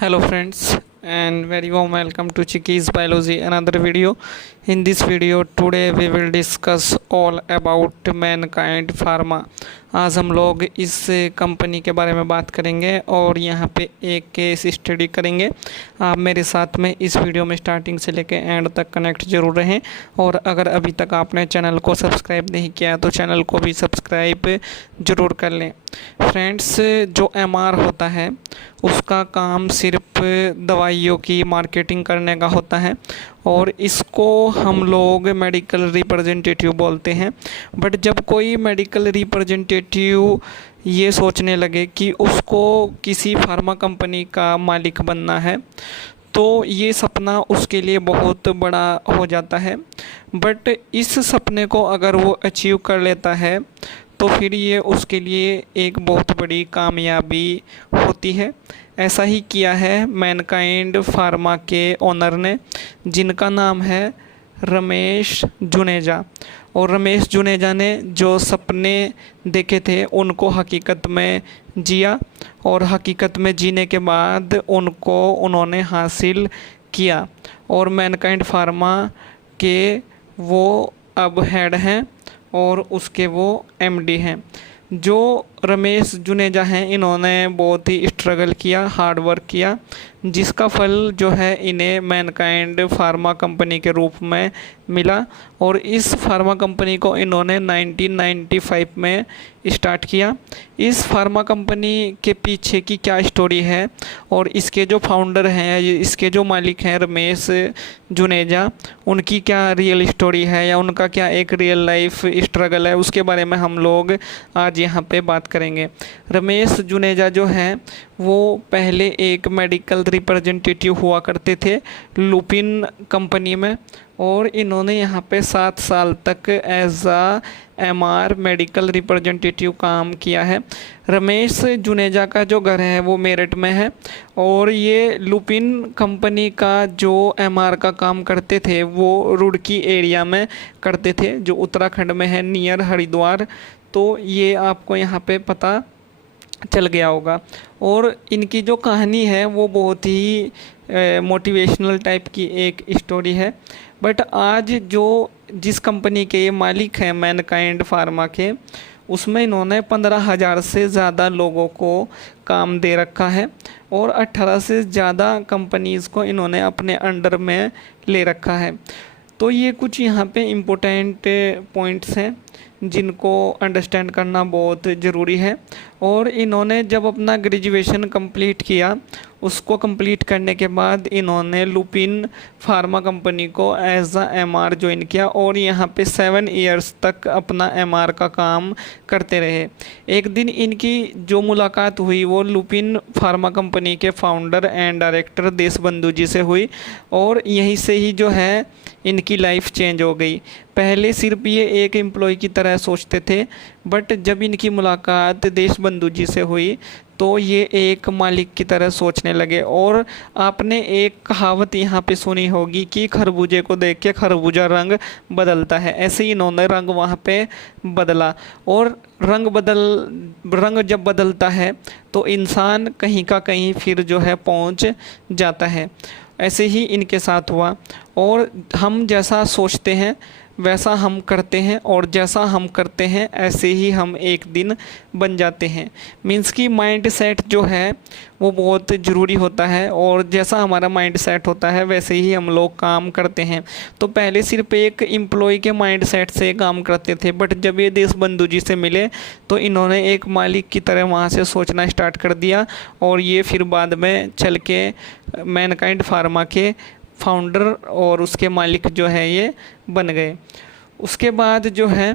Hello friends and very warm welcome to Chicky's Biology, another video. In this video today we will discuss all about Mankind Pharma. आज हम लोग इस company के बारे में बात करेंगे और यहाँ पे एक केस स्टडी करेंगे। आप मेरे साथ में इस वीडियो में स्टार्टिंग से लेकर एंड तक कनेक्ट जरूर रहें और अगर अभी तक आपने चैनल को सब्सक्राइब नहीं किया तो चैनल को भी सब्सक्राइब ज़रूर कर लें। फ्रेंड्स, जो एमआर होता है उसका काम सिर्फ दवाइयों की मार्केटिंग करने का होता है और इसको हम लोग मेडिकल रिप्रेजेंटेटिव बोलते हैं। बट जब कोई मेडिकल रिप्रेजेंटेटिव ये सोचने लगे कि उसको किसी फार्मा कंपनी का मालिक बनना है तो ये सपना उसके लिए बहुत बड़ा हो जाता है। बट इस सपने को अगर वो अचीव कर लेता है तो फिर ये उसके लिए एक बहुत बड़ी कामयाबी होती है। ऐसा ही किया है मैनकाइंड फार्मा के ओनर ने, जिनका नाम है रमेश जुनेजा। और रमेश जुनेजा ने जो सपने देखे थे उनको हकीकत में जिया और हकीकत में जीने के बाद उन्होंने हासिल किया और मैनकाइंड फार्मा के वो अब हेड हैं और उसके वो एमडी हैं। जो रमेश जुनेजा हैं इन्होंने बहुत ही स्ट्रगल किया, हार्ड वर्क किया, जिसका फल जो है इन्हें मैनकाइंड फार्मा कंपनी के रूप में मिला। और इस फार्मा कंपनी को इन्होंने 1995 में स्टार्ट किया। इस फार्मा कंपनी के पीछे की क्या स्टोरी है और इसके जो फाउंडर हैं, इसके जो मालिक हैं रमेश जुनेजा, उनकी क्या रियल स्टोरी है या उनका क्या एक रियल लाइफ स्ट्रगल है, उसके बारे में हम लोग आज यहाँ पे बात करेंगे। रमेश जुनेजा जो हैं वो पहले एक मेडिकल रिप्रेजेंटेटिव हुआ करते थे लुपिन कंपनी में और इन्होंने यहाँ पे 7 साल तक एज आ एमआर मेडिकल रिप्रेजेंटेटिव काम किया है। रमेश जुनेजा का जो घर है वो मेरठ में है और ये लुपिन कंपनी का जो एमआर का काम करते थे वो रुड़की एरिया में करते थे, जो उत्तराखंड में है नियर हरिद्वार। तो ये आपको यहाँ पे पता चल गया होगा। और इनकी जो कहानी है वो बहुत ही मोटिवेशनल टाइप की एक स्टोरी है। बट आज जिस कंपनी के ये मालिक हैं मैनकाइंड फार्मा के, उसमें इन्होंने 15,000 से ज़्यादा लोगों को काम दे रखा है और 18 से ज़्यादा कंपनीज़ को इन्होंने अपने अंडर में ले रखा है। तो ये कुछ यहाँ पे इम्पोर्टेंट पॉइंट्स हैं जिनको अंडरस्टैंड करना बहुत ज़रूरी है। और इन्होंने जब अपना ग्रेजुएशन कंप्लीट किया, उसको कंप्लीट करने के बाद इन्होंने लुपिन फार्मा कंपनी को एज आ एमआर ज्वाइन किया और यहाँ पे 7 इयर्स तक अपना एमआर का काम करते रहे। एक दिन इनकी जो मुलाकात हुई वो लुपिन फार्मा कंपनी के फाउंडर एंड डायरेक्टर देशबंधु जी से हुई और यहीं से ही जो है इनकी लाइफ चेंज हो गई। पहले सिर्फ ये एक एम्प्लॉय की तरह सोचते थे, बट जब इनकी मुलाकात देशबंधु जी से हुई तो ये एक मालिक की तरह सोचने लगे। और आपने एक कहावत यहाँ पे सुनी होगी कि खरबूजे को देख के खरबूजा रंग बदलता है, ऐसे ही इन्होंने रंग वहाँ पे बदला। और रंग जब बदलता है तो इंसान कहीं का कहीं फिर जो है पहुँच जाता है। ऐसे ही इनके साथ हुआ और हम जैसा सोचते हैं वैसा हम करते हैं और जैसा हम करते हैं ऐसे ही हम एक दिन बन जाते हैं। मीन्स कि माइंड सेट जो है वो बहुत ज़रूरी होता है और जैसा हमारा माइंड सेट होता है वैसे ही हम लोग काम करते हैं। तो पहले सिर्फ एक एम्प्लॉय के माइंड सेट से काम करते थे, बट जब ये देशबंधु जी से मिले तो इन्होंने एक मालिक की तरह वहाँ से सोचना स्टार्ट कर दिया और ये फिर बाद में चल के मैनकाइंड फार्मा के फाउंडर और उसके मालिक जो है ये बन गए। उसके बाद जो है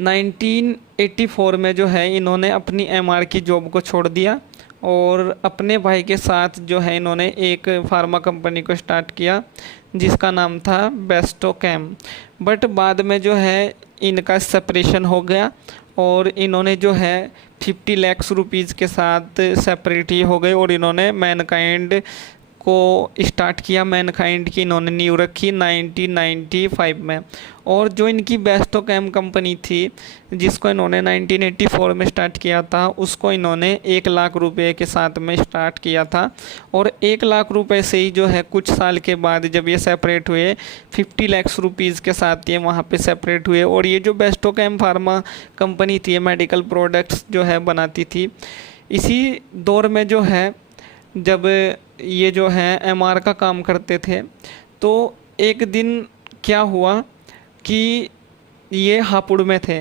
1984 में जो है इन्होंने अपनी एमआर की जॉब को छोड़ दिया और अपने भाई के साथ जो है इन्होंने एक फार्मा कंपनी को स्टार्ट किया जिसका नाम था बेस्टोकेम। बट बाद में जो है इनका सेपरेशन हो गया और इन्होंने जो है 50 लाख रुपीज़ के साथ सेपरेट ही हो गए और इन्होंने मैनकाइंड को स्टार्ट किया मैनकाइंड की इन्होंने नींव रखी 1995 में। और जो इनकी बेस्टोकेम कंपनी थी जिसको इन्होंने 1984 में स्टार्ट किया था, उसको इन्होंने 1 लाख रुपए के साथ में स्टार्ट किया था। और 1 लाख रुपए से ही जो है कुछ साल के बाद जब ये सेपरेट हुए 50 लाख रुपीज़ के साथ ये वहाँ पे सेपरेट हुए। और ये जो बेस्टोकेम फार्मा कंपनी थी, ये मेडिकल प्रोडक्ट्स जो है बनाती थी। इसी दौर में जो है जब ये जो है एमआर का काम करते थे, तो एक दिन क्या हुआ कि ये हापुड़ में थे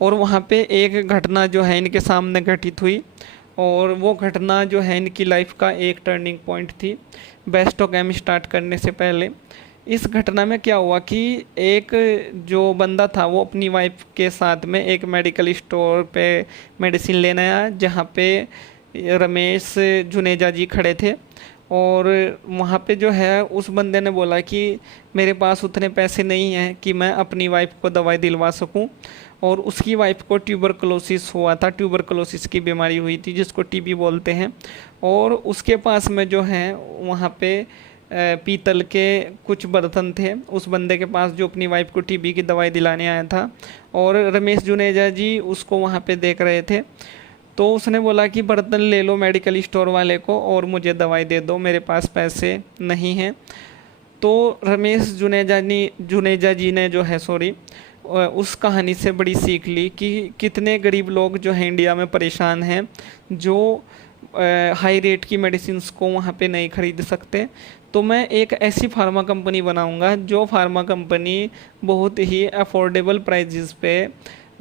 और वहाँ पे एक घटना जो है इनके सामने घटित हुई। और वो घटना जो है इनकी लाइफ का एक टर्निंग पॉइंट थी बेस्टोकेम स्टार्ट करने से पहले। इस घटना में क्या हुआ कि एक जो बंदा था वो अपनी वाइफ के साथ में एक मेडिकल स्टोर पे मेडिसिन लेने आया, जहाँ पे रमेश जुनेजा जी खड़े थे। और वहाँ पे जो है उस बंदे ने बोला कि मेरे पास उतने पैसे नहीं हैं कि मैं अपनी वाइफ को दवाई दिलवा सकूं। और उसकी वाइफ को ट्यूबरकुलोसिस हुआ था, ट्यूबरकुलोसिस की बीमारी हुई थी जिसको टीबी बोलते हैं। और उसके पास में जो है वहाँ पे पीतल के कुछ बर्तन थे उस बंदे के पास जो अपनी वाइफ को टीबी की दवाई दिलाने आया था। और रमेश जुनेजा जी उसको वहाँ पे देख रहे थे, तो उसने बोला कि बर्तन ले लो मेडिकल स्टोर वाले को और मुझे दवाई दे दो, मेरे पास पैसे नहीं हैं। तो रमेश जुनेजा जी ने जो है उस कहानी से बड़ी सीख ली कि कितने गरीब लोग जो है इंडिया में परेशान हैं, जो हाई रेट की मेडिसिन्स को वहाँ पे नहीं खरीद सकते। तो मैं एक ऐसी फार्मा कंपनी बनाऊंगा जो फार्मा कंपनी बहुत ही अफोर्डेबल प्राइजेस पे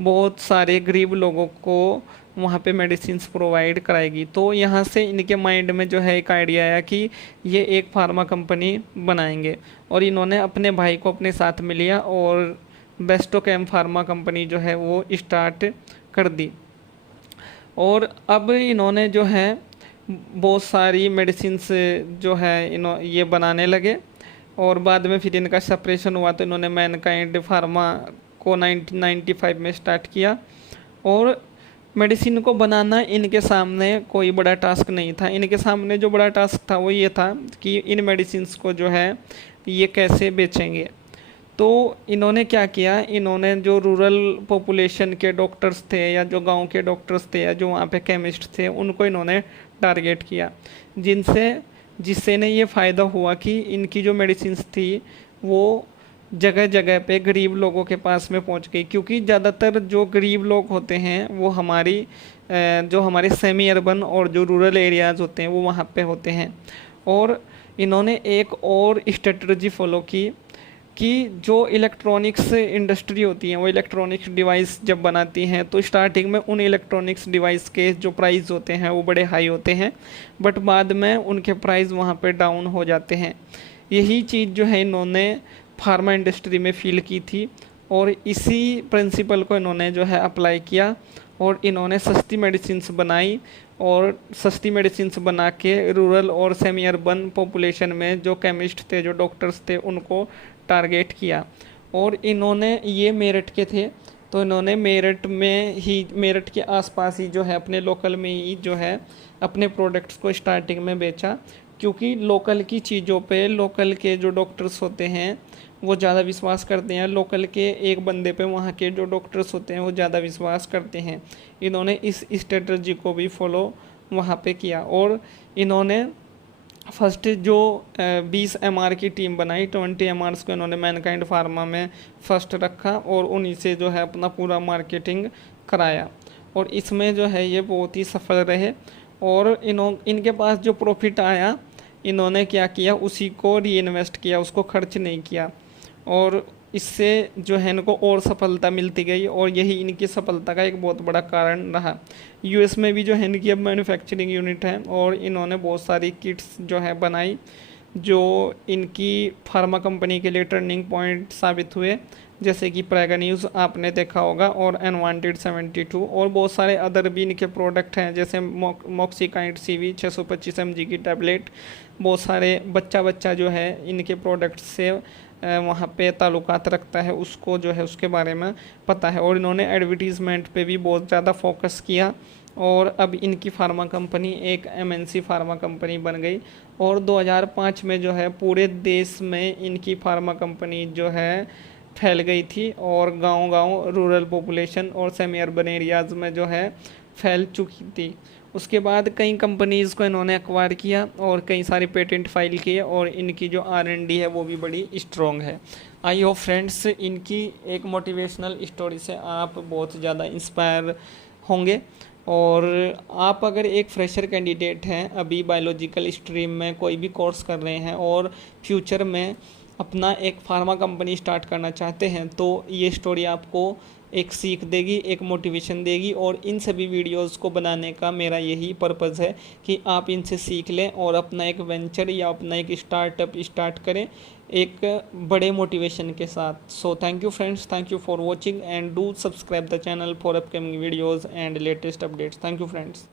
बहुत सारे गरीब लोगों को वहाँ पे मेडिसिन्स प्रोवाइड कराएगी। तो यहाँ से इनके माइंड में जो है एक आइडिया आया कि ये एक फार्मा कंपनी बनाएंगे। और इन्होंने अपने भाई को अपने साथ में लिया और बेस्टोकेम फार्मा कंपनी जो है वो स्टार्ट कर दी। और अब इन्होंने जो है बहुत सारी मेडिसिन्स जो है ये बनाने लगे। और बाद में फिर इनका सेपरेशन हुआ तो इन्होंने मैनकाइंड फार्मा को 1995 में स्टार्ट किया। और मेडिसिन को बनाना इनके सामने कोई बड़ा टास्क नहीं था। इनके सामने जो बड़ा टास्क था वो ये था कि इन मेडिसिन्स को जो है ये कैसे बेचेंगे। तो इन्होंने क्या किया, इन्होंने जो रूरल पॉपुलेशन के डॉक्टर्स थे या जो गांव के डॉक्टर्स थे या जो वहाँ पे केमिस्ट थे, उनको इन्होंने टारगेट किया, जिससे इन्हें ये फ़ायदा हुआ कि इनकी जो मेडिसिन्स थी वो जगह जगह पे गरीब लोगों के पास में पहुंच गई। क्योंकि ज़्यादातर जो गरीब लोग होते हैं वो जो हमारे सेमी अर्बन और जो रूरल एरियाज़ होते हैं वो वहाँ पे होते हैं। और इन्होंने एक और स्ट्रेटजी फॉलो की कि जो इलेक्ट्रॉनिक्स इंडस्ट्री होती है वो इलेक्ट्रॉनिक्स डिवाइस जब बनाती हैं तो स्टार्टिंग में उन इलेक्ट्रॉनिक्स डिवाइस के जो प्राइस होते हैं वो बड़े हाई होते हैं, बट बाद में उनके प्राइस वहाँ पे डाउन हो जाते हैं। यही चीज़ जो है इन्होंने फार्मा इंडस्ट्री में फील की थी और इसी प्रिंसिपल को इन्होंने जो है अप्लाई किया और इन्होंने सस्ती मेडिसिन्स बनाई। और सस्ती मेडिसिन्स बना के रूरल और सेमी अर्बन पॉपुलेशन में जो केमिस्ट थे, जो डॉक्टर्स थे, उनको टारगेट किया। और इन्होंने ये मेरठ के थे तो इन्होंने मेरठ के आसपास ही जो है अपने लोकल में ही जो है अपने प्रोडक्ट्स को स्टार्टिंग में बेचा। क्योंकि लोकल की चीज़ों पे लोकल के जो डॉक्टर्स होते हैं वो ज़्यादा विश्वास करते हैं, लोकल के एक बंदे पे वहाँ के जो डॉक्टर्स होते हैं वो ज़्यादा विश्वास करते हैं। इन्होंने इस स्ट्रेटजी को भी फॉलो वहाँ पे किया और इन्होंने फर्स्ट जो 20 एमआर की टीम बनाई, 20 एमआरस को इन्होंने मैनकाइंड फार्मा में फर्स्ट रखा और उन्हीं से जो है अपना पूरा मार्केटिंग कराया। और इसमें जो है ये बहुत ही सफल रहे और इनके पास जो प्रॉफिट आया इन्होंने क्या किया, उसी को री इन्वेस्ट किया, उसको खर्च नहीं किया। और इससे जो है इनको और सफलता मिलती गई और यही इनकी सफलता का एक बहुत बड़ा कारण रहा। यूएस में भी जो है इनकी अब मैन्युफैक्चरिंग यूनिट है और इन्होंने बहुत सारी किट्स जो है बनाई जो इनकी फार्मा कंपनी के लिए टर्निंग पॉइंट साबित हुए, जैसे कि प्रेगान्यूज़ आपने देखा होगा और एनवांटेड 72 और बहुत सारे अदर भी इनके प्रोडक्ट हैं, जैसे मॉक्सिकाइंड CV 625 mg की टैबलेट। बहुत सारे बच्चा जो है इनके प्रोडक्ट से वहाँ पे ताल्लुकात रखता है, उसको जो है उसके बारे में पता है। और इन्होंने एडवर्टीज़मेंट पे भी बहुत ज़्यादा फोकस किया और अब इनकी फार्मा कंपनी एक एमएनसी फार्मा कंपनी बन गई। और 2005 में जो है पूरे देश में इनकी फार्मा कंपनी जो है फैल गई थी और गांव-गांव रूरल पॉपुलेशन और सेमी अर्बन एरियाज़ में जो है फैल चुकी थी। उसके बाद कई कंपनीज़ को इन्होंने एक्वायर किया और कई सारे पेटेंट फाइल किए और इनकी जो R&D है वो भी बड़ी स्ट्रॉन्ग है। आई होप फ्रेंड्स इनकी एक मोटिवेशनल स्टोरी से आप बहुत ज़्यादा इंस्पायर होंगे। और आप अगर एक फ्रेशर कैंडिडेट हैं, अभी बायोलॉजिकल स्ट्रीम में कोई भी कोर्स कर रहे हैं और फ्यूचर में अपना एक फार्मा कंपनी स्टार्ट करना चाहते हैं, तो ये स्टोरी आपको एक सीख देगी, एक मोटिवेशन देगी। और इन सभी वीडियोस को बनाने का मेरा यही पर्पज़ है कि आप इनसे सीख लें और अपना एक वेंचर या अपना एक स्टार्टअप स्टार्ट करें एक बड़े मोटिवेशन के साथ। So thank you friends, thank you for watching and do subscribe the channel for upcoming videos and latest updates. Thank you friends.